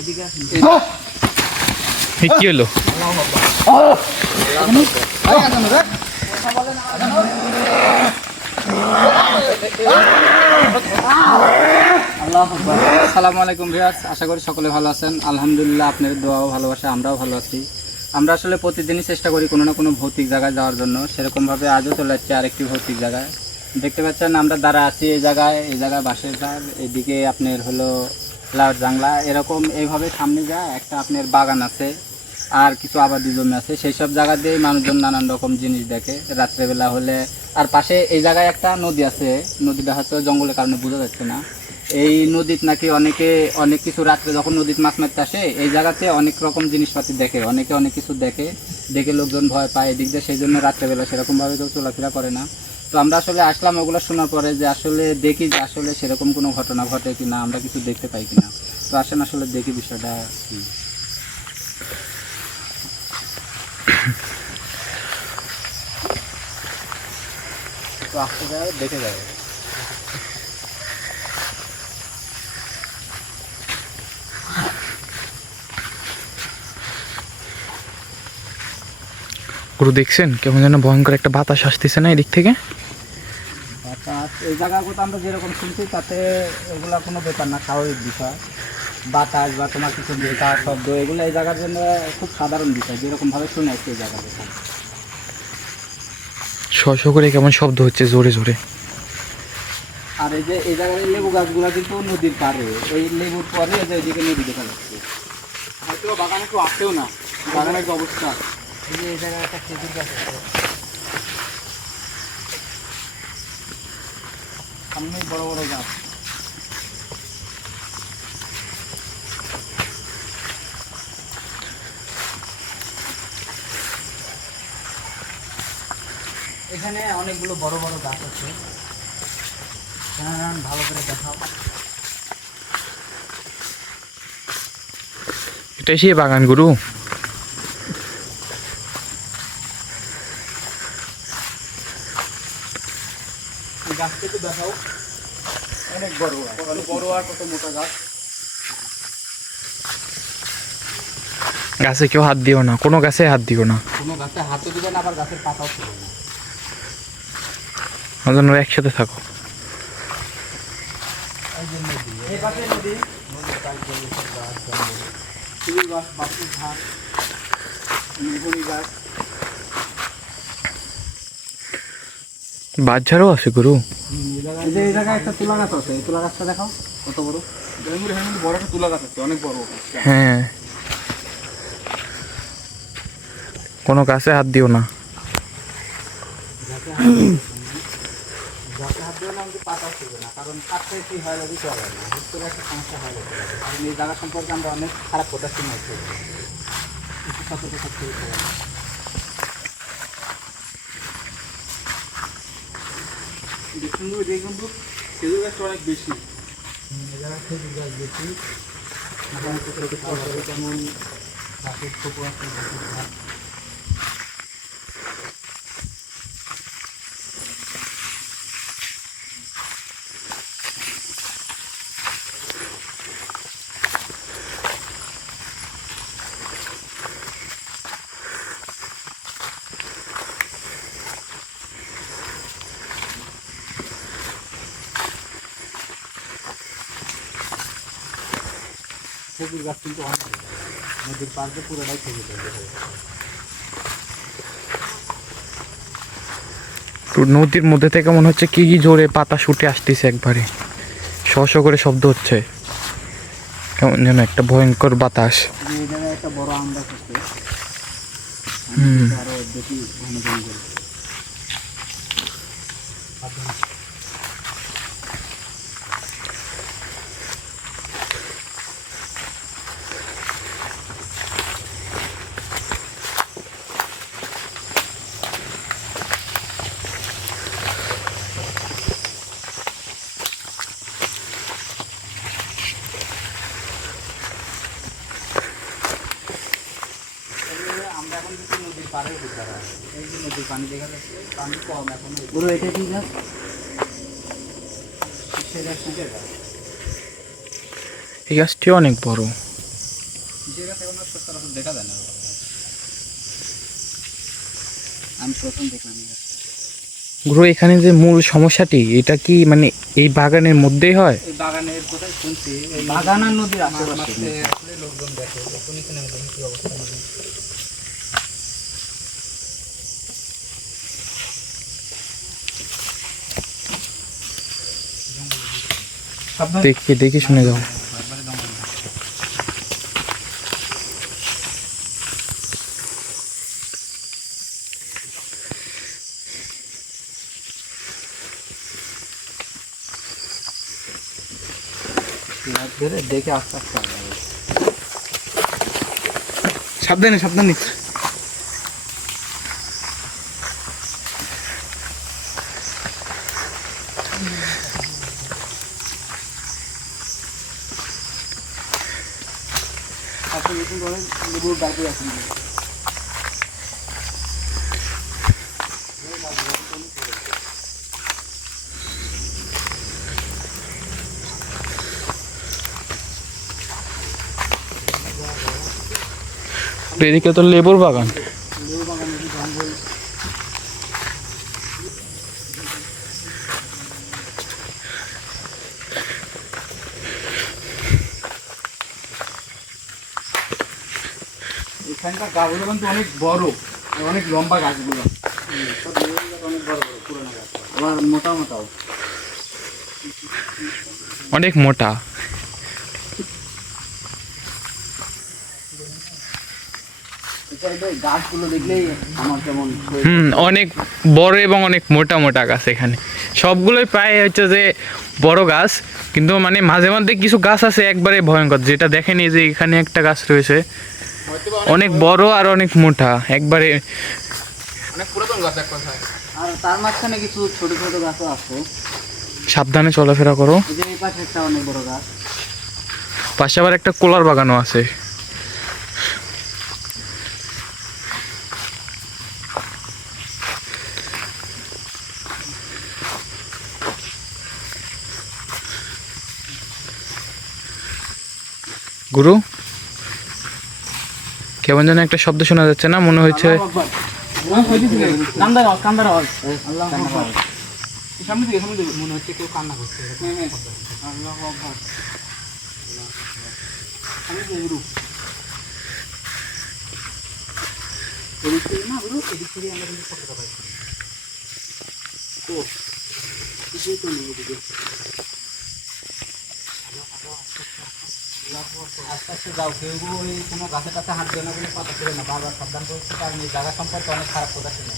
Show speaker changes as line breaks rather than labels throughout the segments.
এদিকে
কি হলো?
আসসালামু আলাইকুম ভিউয়ার্স আশা করি সকলে ভালো আছেন। আলহামদুলিল্লাহ আপনাদের দোয়াও ভালোবাসা আমরাও ভালো আছি। আমরা আসলে প্রতিদিনই চেষ্টা করি কোনো না কোনো ভৌতিক জায়গায় যাওয়ার জন্য। সেরকমভাবে আজও চলে যাচ্ছে আরেকটি ভৌতিক জায়গায়। দেখতে পাচ্ছেন আমরা দ্বারা আছি এই জায়গায় এই জায়গায় বাসের ঘর এদিকে আপনার হলো লাউট জাংলা, এরকম এইভাবে সামনে যায়, একটা আপনার বাগান আছে, আর কিছু আবাদি জমি আছে, সেই সব জায়গা দিয়ে মানুষজন নানান রকম জিনিস দেখে। রাত্রেবেলা হলে, আর পাশে এই জায়গায় একটা নদী আছে, নদীটা হয়তো জঙ্গলের কারণে বোঝা যাচ্ছে না। এই নদীত নাকি অনেকে, অনেক কিছু রাত্রে যখন নদীতে মাছ মারতে আসে, এই জায়গাতে অনেক রকম জিনিসপাতি দেখে, অনেকে অনেক কিছু দেখে। দেখে লোকজন ভয় পায়, এদিক দিয়ে সেই জন্য রাত্রেবেলা সেরকমভাবে কেউ চলাফেরা করে না। তো আমরা আসলে আসলাম ওগুলো শোনার পরে যে আসলে দেখি যে আসলে সেরকম কোনো ঘটনা ঘটে কিনা আমরা কিছু দেখতে পাই কিনা। তো আসেন আসলে দেখি বিষয়টা। কি দেখে যায়
গুরু দেখছেন? কেমন যেন ভয়ঙ্কর একটা বাতাস আসতেছে না এদিক থেকে?
এই জায়গাগুলো আমরা যেরকম শুনছি তাতে এগুলা কোনো ব্যাপার না স্বাভাবিক বিষয়। বাতাস বা তোমার কিছু বেকার শব্দ এগুলো এই জায়গার জন্য খুব সাধারণ বিষয় যেরকমভাবে শুনে আসছি এই জায়গাতে
শ শ করে কেমন শব্দ হচ্ছে জোরে জোরে।
আর এই যে এই জায়গার এই লেবু গাছগুলো কিন্তু নদীর পাড়ে এই লেবুর পরে এই যে এদিকে নদী দেখা যাচ্ছে। হয়তো বাগানে কেউ আসেও না বাগানের অবস্থা? এই যে এই জায়গায় একটা খেজুর গাছ আছে। সামনে বড় বড় গাছ। এখানে অনেকগুলো বড় বড় গাছ আছে। ভালো করে দেখাও।
এটাই সেই বাগান, গুরু।
গাছটা একটু দেখাও। অনেক বড় কত বড় আর কত মোটা গাছ?
গাছে কেউ হাত দিও না কোনো গাছে হাত দিও না।
কোনো গাছে হাতে দিবে না আবার গাছের পাতাও ছিল না।
আমাদের একসাথে থাকো।
গাছ গাছ গাছ।
বাচ্চারও আছে গুরু।
এই যে এই জায়গায় একটা তুলা গাছ আছে এই তুলা গাছটা দেখাও কত বড়? বড় একটা তুলা গাছ আছে অনেক বড়।
হ্যাঁ। কোনো গাছে হাত দিও না।
যাতে হাত- যাতে হাত দিও না আমাকে পাতা ছিল না কারণ কাটতে কি হয় যদি চলে না হুট করে একটা সমস্যা হয় যেতে পারে। কারণ এই জায়গা সম্পর্কে আমরা অনেক খারাপ কথা শুনে
এদিকে কিন্তু খেজুর গাছটা অনেক বেশি।
জায়গায় খেজুর গাছ বেশি। যেমন গাছের ছোটো আছে গাছ কিন্তু অনেক নদীর পার্কে পুরোটাই গাছ দেখা
তো নদীর মধ্যে থেকে মনে হচ্ছে কি কি জোরে পাতা শুটে আসতেছে একবারে। শ শ করে শব্দ হচ্ছে। কেমন যেন একটা ভয়ঙ্কর বাতাস।
একটা বড় আম গাছ আছে।
হুম।
আরও বেশি ঘন জঙ্গল আমরা এখন কিন্তু নদীর পাড়ের ভিতরে আছি। এই যে নদীর পানি দেখা যাচ্ছে পানি কম এখন পুরো এটা কি গাছ? সেটা সুখের গাছ
এই গাছটি অনেক বড়।
দেখা যায় না। আমি প্রথম দেখলাম এই গাছটা।
গুরু এখানে যে মূল সমস্যাটি এটা কি মানে এই বাগানের মধ্যেই হয়?
বাগানের কোথায় শুনছি? এই বাগান আর নদীর আশেপাশে। লোকজন দেখে যখন এখানে কি অবস্থা?
দেখি দেখি শুনে যাও।
ধরে দেখে আস্তে আস্তে
সাবধানে সাবধানে।
এরকম করে লেবুর ডাকে আসেন
এদিকে তো লেবুর বাগান।
এখানকার গাছগুলো কিন্তু অনেক বড় অনেক লম্বা গাছগুলো।
অনেক বড় বড় পুরোনো গাছ আবার মোটা মোটাও
অনেক মোটা হুম অনেক বড় এবং অনেক মোটা মোটা গাছ এখানে। সবগুলোই প্রায় হচ্ছে যে বড় গাছ কিন্তু মানে মাঝে মধ্যে কিছু গাছ আছে একবারে ভয়ঙ্কর। যেটা দেখেনি যে এখানে একটা গাছ রয়েছে। অনেক বড় আর অনেক মোটা একবারে
অনেক পুরাতন গাছ এক কথায়।
আর তার মাঝখানে কিছু ছোট ছোট গাছও আছে।
সাবধানে চলাফেরা করো।
এই যে এই পাশে একটা অনেক বড় গাছ।
পাশে আবার একটা কোলার বাগানও আছে। গুরু? কেমন যেন একটা শব্দ শোনা যাচ্ছে না মনে হচ্ছে
তো নেই এদিকে আস্তে আস্তে যাও, কেউ ওই কোনো কাছে হাত দেয় না বলে পাতা ছিল না। বারবার সাবধান করছে কারণ এই জায়গা সম্পর্কে অনেক খারাপ কথা ছিল।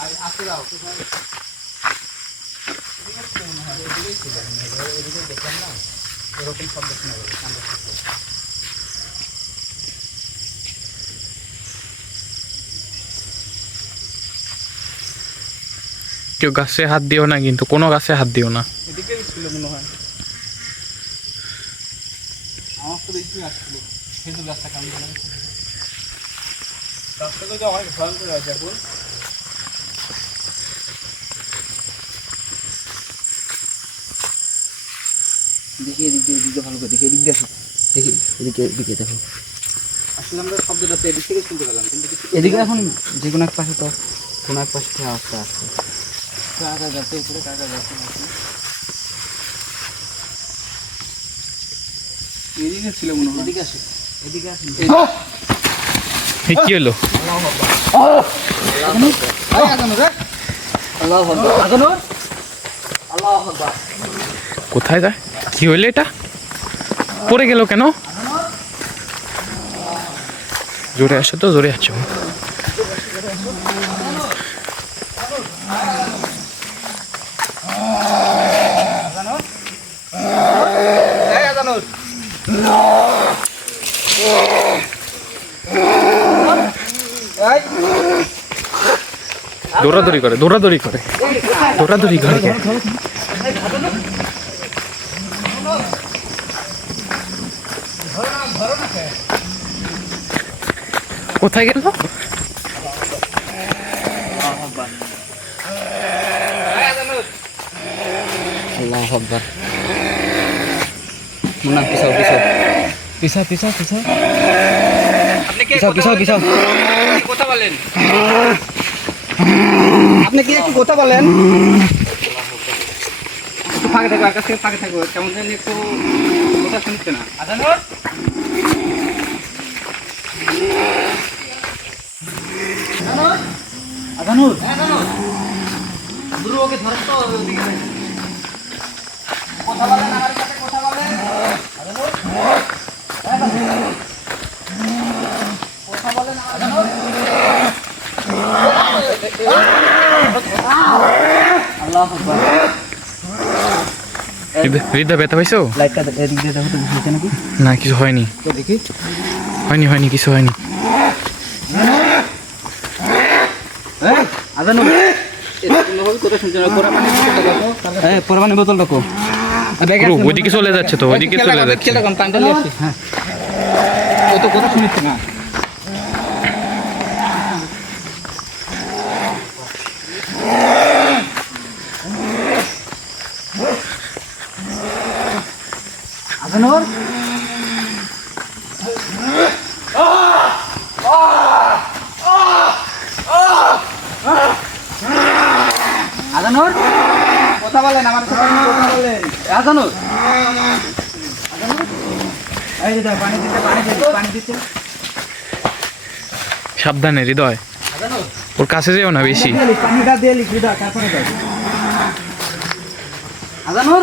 আর আসতে যাও দেখলাম না এরকম শব্দ শোনা
কেউ গাছে হাত দিও না কিন্তু কোনো গাছে হাত দিও না।
এদিকে ছিল মনে হয়। আমার তো দেখছি আসছিল। খেজুর গাছটা কেমন জানা রাস্তা তো অনেক ভয়ঙ্কর আছে এখন।
দেখি এদিক দিয়ে এদিক দিয়ে ভালো করে দেখি এদিক দেখি এদিকে এদিকে দেখো। আসলে আমরা শব্দটা তো এদিক থেকে শুনতে পেলাম কিন্তু এদিকে এখন যে কোনো এক পাশে তো কোনো এক পাশে আস্তে আস্তে কাকা উপরে কাকা
এদিকে ছিল মনে হয়
এদিকে এদিকে
কোথায় যায়? কি হইল এটা? পড়ে গেল কেন? জোরে আসো তো, জোরে আসো। দৌড়াদৌড়ি করে দৌড়াদৌড়ি করে দৌড়াদৌড়ি করে। কোথায় গেল?
আকবার। মুন্না পিছাও পিছাও পিছা পিছা পিছা আপনি পিছাও পিছাও। বলেন। আপনি কি একটু কথা বলেন? একটু ফাঁকে থাকো আকাশ থেকে ফাঁকে থাকো কেমন জানি একটু কথা শুনছে না। আজানোর? আজানুর? গুরু ওকে ধরো তো ওদিকে। যাই। কথা বলেন আমার সাথে কথা বলেন আজানুর কথা বলেন আজানুর
ব্যথা পাইছো? না কিছু হয়নি। হয়নি হয়নি কিছু হয়নি। ওইদিকে চলে যাচ্ছে তো, ওইদিকে চলে যাচ্ছে।
তো কথা আজানুর বলেন আমার কথা বলেন। আজানুর। আজানুর এই যে পানি দিতে পানি দিতে পানি দিতে
সাবধানে হৃদয়। ওর কাছে যেও না বেশি।
পানিটা দিয়ে লিখ তারপরে আজানুর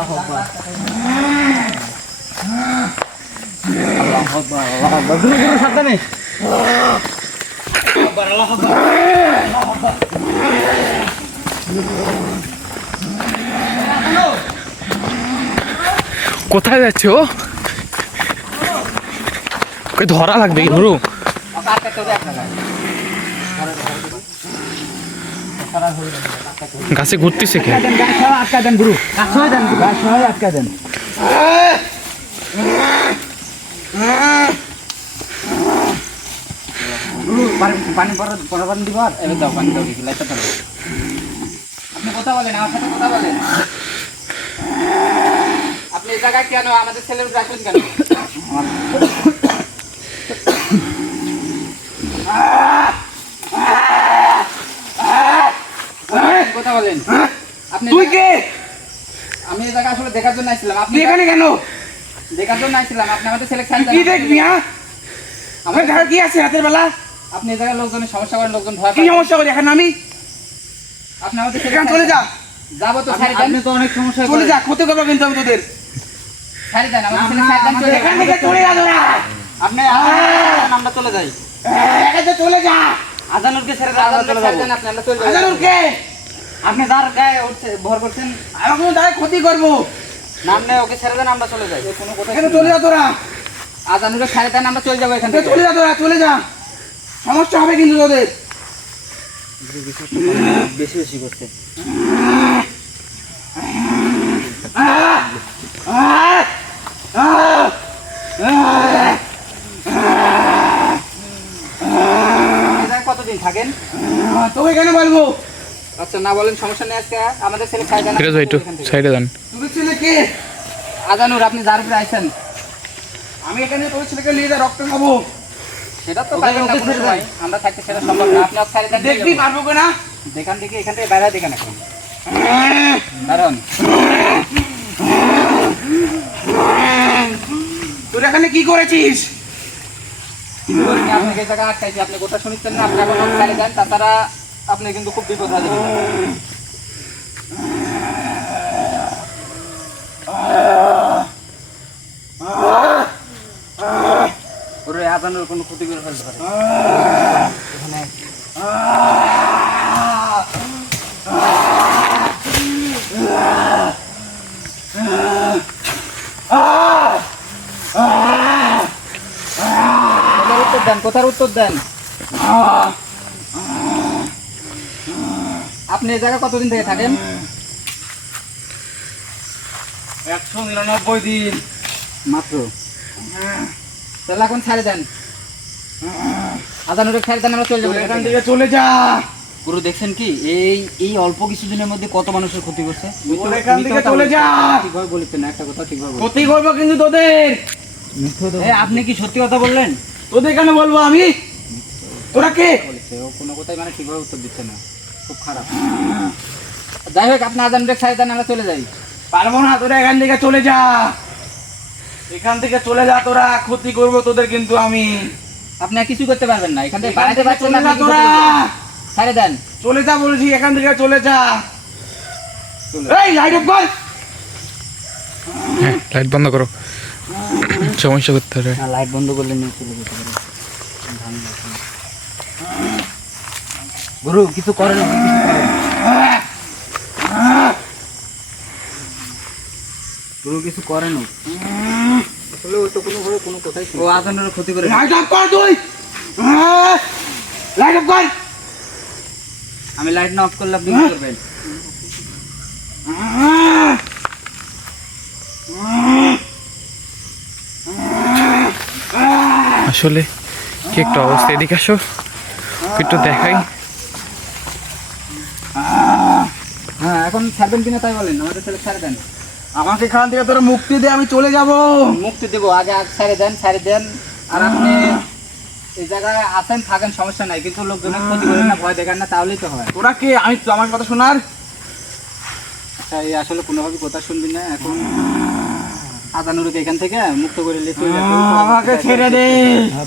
ধরো আল্লাহ আকবার আল্লাহ আকবার আল্লাহ আকবার গুরু গুরু সাবধানে আকবার আল্লাহ আকবার
কোথায় যাচ্ছে? ও ওকে ধরা লাগবে কি গুরু
কার কাছে দেখা যায়
গাছে ঘুরতেছে কে?
আটকা দেন গুরু আটকা দেন পানি দিব আপনি কথা বলেন কথা বলেন আপনি জায়গায় কেন আমাদের উপর রাখলেন কেন কথা বলেন। আপনি
তুই কে?
আমি এই জায়গা আসলে দেখার জন্য আসছিলাম। আপনি
এখানে কেন?
দেখার জন্য আসছিলাম। আপনি আমাদের ছেলে
কি দেখবি হ্যাঁ? আমার ঘরে কি আছে রাতের বেলা?
আপনি এই জায়গায় লোকজনের সমস্যা করেন লোকজন ভয়
কি সমস্যা করি? এখন আমি?
আপনি আমাদের ছেলে
চলে যা।
যাব তো ছাড়ি দেন। তো অনেক সমস্যা
চলে যা ক্ষতি করব কিন্তু আমি তোদের।
ছাড়ি দেন আমাদের ছেলে ছাড়ি দেন চলে
এখান থেকে চলে যা তোরা।
আপনি আমরা চলে যাই।
এখান থেকে চলে যা।
আজানুরকে ছেড়ে দেন আমরা চলে যাব। আপনি আমরা চলে যাব
আজানুর কে
আপনি যার গায়ে উঠছে ভর করছেন
আমি কোনো দায় ক্ষতি করব।
নাম নেই ওকে ছেড়ে দেন আমরা চলে যাই। কোনো কথা
এখানে চলে যা তোরা।
আজানুরকে ছাড়ি দেন আমরা চলে যাব এখান থেকে।
চলে যা তোরা চলে যা। সমস্যা হবে কিন্তু তোদের।
বেশি বেশি করছে কতদিন থাকেন
তোকে কেন বলব।
আচ্ছা না বলেন সমস্যা নেই আজকে। আমাদের ছেলে ছাড়ি দেন
ফিরে যাও একটু সাইডে যান।
তোদের ছেলে কে?
আজানুর আপনি যার উপরে আইছেন।
আমি এখানে তোর ছেলেকে নিয়ে যা রক্ত খাব।
সেটা তো না কোনো সময়। আমরা থাকতে সেটা সম্ভব না। আপনি আর দেন
দেখবি পারব কিনা?
দেখান থেকে এখান থেকে বাইরে দেখেন এখন। কারণ
তোর এখানে কি করেছিস?
আপনাকে এই জায়গায় আটকাইছি। আপনি কথা শুনছেন না আপনি এখন ছাড়ি দেন তাছাড়া আপনি কিন্তু খুব বিপদ হয়ে যাবেন। ওরে আজানোর কোনো ক্ষতি করে ফেলতে পারে। উত্তর দেন? কোথার উত্তর দেন? আপনি এই জায়গায় কতদিন থেকে থাকেন?
একশো নিরানব্বই দিন।
মাত্র? তাহলে এখন ছাড়ে দেন। ছাড়ে দেন আমরা চলে যাব
এখান থেকে। চলে যা।
দেখছেন কি? এই এই অল্প কিছুদিনের মধ্যে কত মানুষের ক্ষতি করছে?
তোর এখান থেকে চলে যা।
ঠিকভাবে বলেছেন একটা কথা ঠিকভাবে বলেছেন।
ক্ষতি করব কিন্তু তোদের।
আপনি কি সত্যি কথা বললেন?
তোদের কেন বলব আমি? তোরা কে?
বলেছে কোনো কথাই মানে ঠিকভাবে উত্তর দিচ্ছে না। খুব খারাপ। যাই হোক আপনি আদানুরে ছাড়ে দেন আমরা চলে যাই।
পারব না তোরা এখান থেকে চলে যা। এখান থেকে চলে যা তোরা ক্ষতি করব তোদের কিন্তু আমি।
আপনি আর কিছু করতে পারবেন না এখান থেকে বাড়াতে পারছেন
চলে
না
যা তোরা।
ছাড়ে দেন।
চলে যা বলেছি এখান থেকে চলে যা। এই লাইট অফ কর
লাইট বন্ধ করো। সমস্যা করতে হবে।
লাইট বন্ধ করলে নিয়ে চলে যেতে পারে। গুরু কিছু করে না কিছু গুরু কিছু করে না।
আসলে ও তো কোনো ভাবে কোনো কথাই
ও আজানের ক্ষতি করে।
লাইট অফ কর তুই। লাইট অফ কর।
আমি লাইট না অফ করলে আপনি কি করবেন?
আসলে কি একটা অবস্থা? এদিকে আসো। একটু দেখাই
হ্যাঁ এখন ছাড়বেন কিনা তাই বলেন আমাদের ছেলে ছাড়ে দেন।
আমাকে এখান থেকে তোরা মুক্তি দে আমি চলে যাব।
মুক্তি দেবো আগে আগে ছাড়ে দেন ছাড়ে দেন। আর আপনি এই জায়গায় আসেন থাকেন সমস্যা নাই কিন্তু লোকজনের ক্ষতি করেন না ভয় দেখান না তাহলেই তো হয়।
তোরা কে? আমি তো আমার কথা শোনার।
আচ্ছা এই আসলে কোনোভাবে কথা শুনবি না এখন আদানুরকে এখান থেকে মুক্ত করে নিয়ে চলে
আমাকে ছেড়ে দে।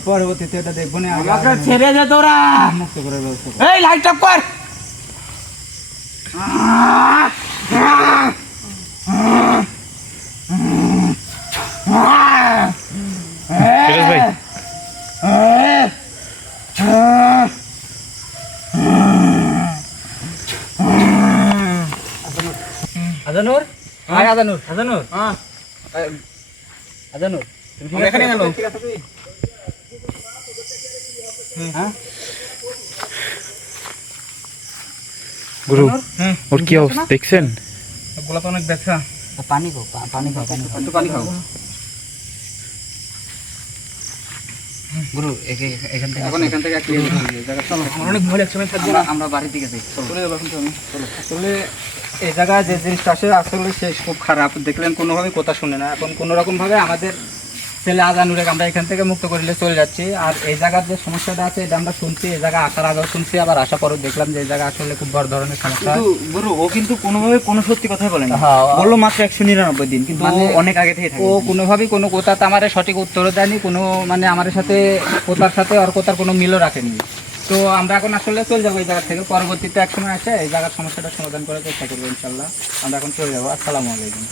পরবর্তীতে এটা দেখব না
আমাকে ছেড়ে দে তোরা।
মুক্ত করব।
এই লাইট অফ কর।
আদানুর হ্যাঁ? আদানুর
আজানুর?
হ্যাঁ।
আদানুর
আমি এখানে গেল
ঠিক আছে হ্যাঁ?
গুরু ওর কি অবস্থা? দেখছেন?
গোলা তো অনেক ব্যথা।
পানি খাও পানি খাও পানি খাও।
একটু পানি খাও।
গুরু এখান থেকে
এখন এখান থেকে
আমার অনেক ভয় লাগছে
আমরা
না
বাড়ির দিকে যাই চলো।
চলে যাব এখন তো
আসলে এই জায়গায় যে জিনিসটা আসে আসলে সে খুব খারাপ। দেখলেন কোনোভাবে কথা শুনে না। এখন কোনো রকম ভাবে আমাদের ছেলে আজানুরে আমরা এখান থেকে মুক্ত করলে চলে যাচ্ছি। আর এই জায়গার যে সমস্যাটা আছে এটা আমরা শুনছি এই জায়গা আসার আগেও শুনছি আবার আসার পরেও দেখলাম যে এই জায়গা আসলে খুব বড় ধরনের সমস্যা।
গুরু ও কিন্তু কোনোভাবে কোনো সত্যি কথাই বলে না।
হ্যাঁ,
বলল মাত্র একশো নিরানব্বই দিন কিন্তু
মানে-
অনেক আগে থেকে।
ও কোনোভাবেই কোনো কথা তো আমার সঠিক উত্তরও দেয়নি কোনো মানে আমার সাথে কোথার সাথে আর কোথার কোনো মিলও রাখেনি তো আমরা এখন আসলে চলে যাব এই জায়গা থেকে পরবর্তীতে এক সময় আসে এই জায়গার সমস্যাটা সমাধান করার চেষ্টা করব ইনশাল্লাহ। আমরা এখন চলে যাব। আসসালামু আলাইকুম।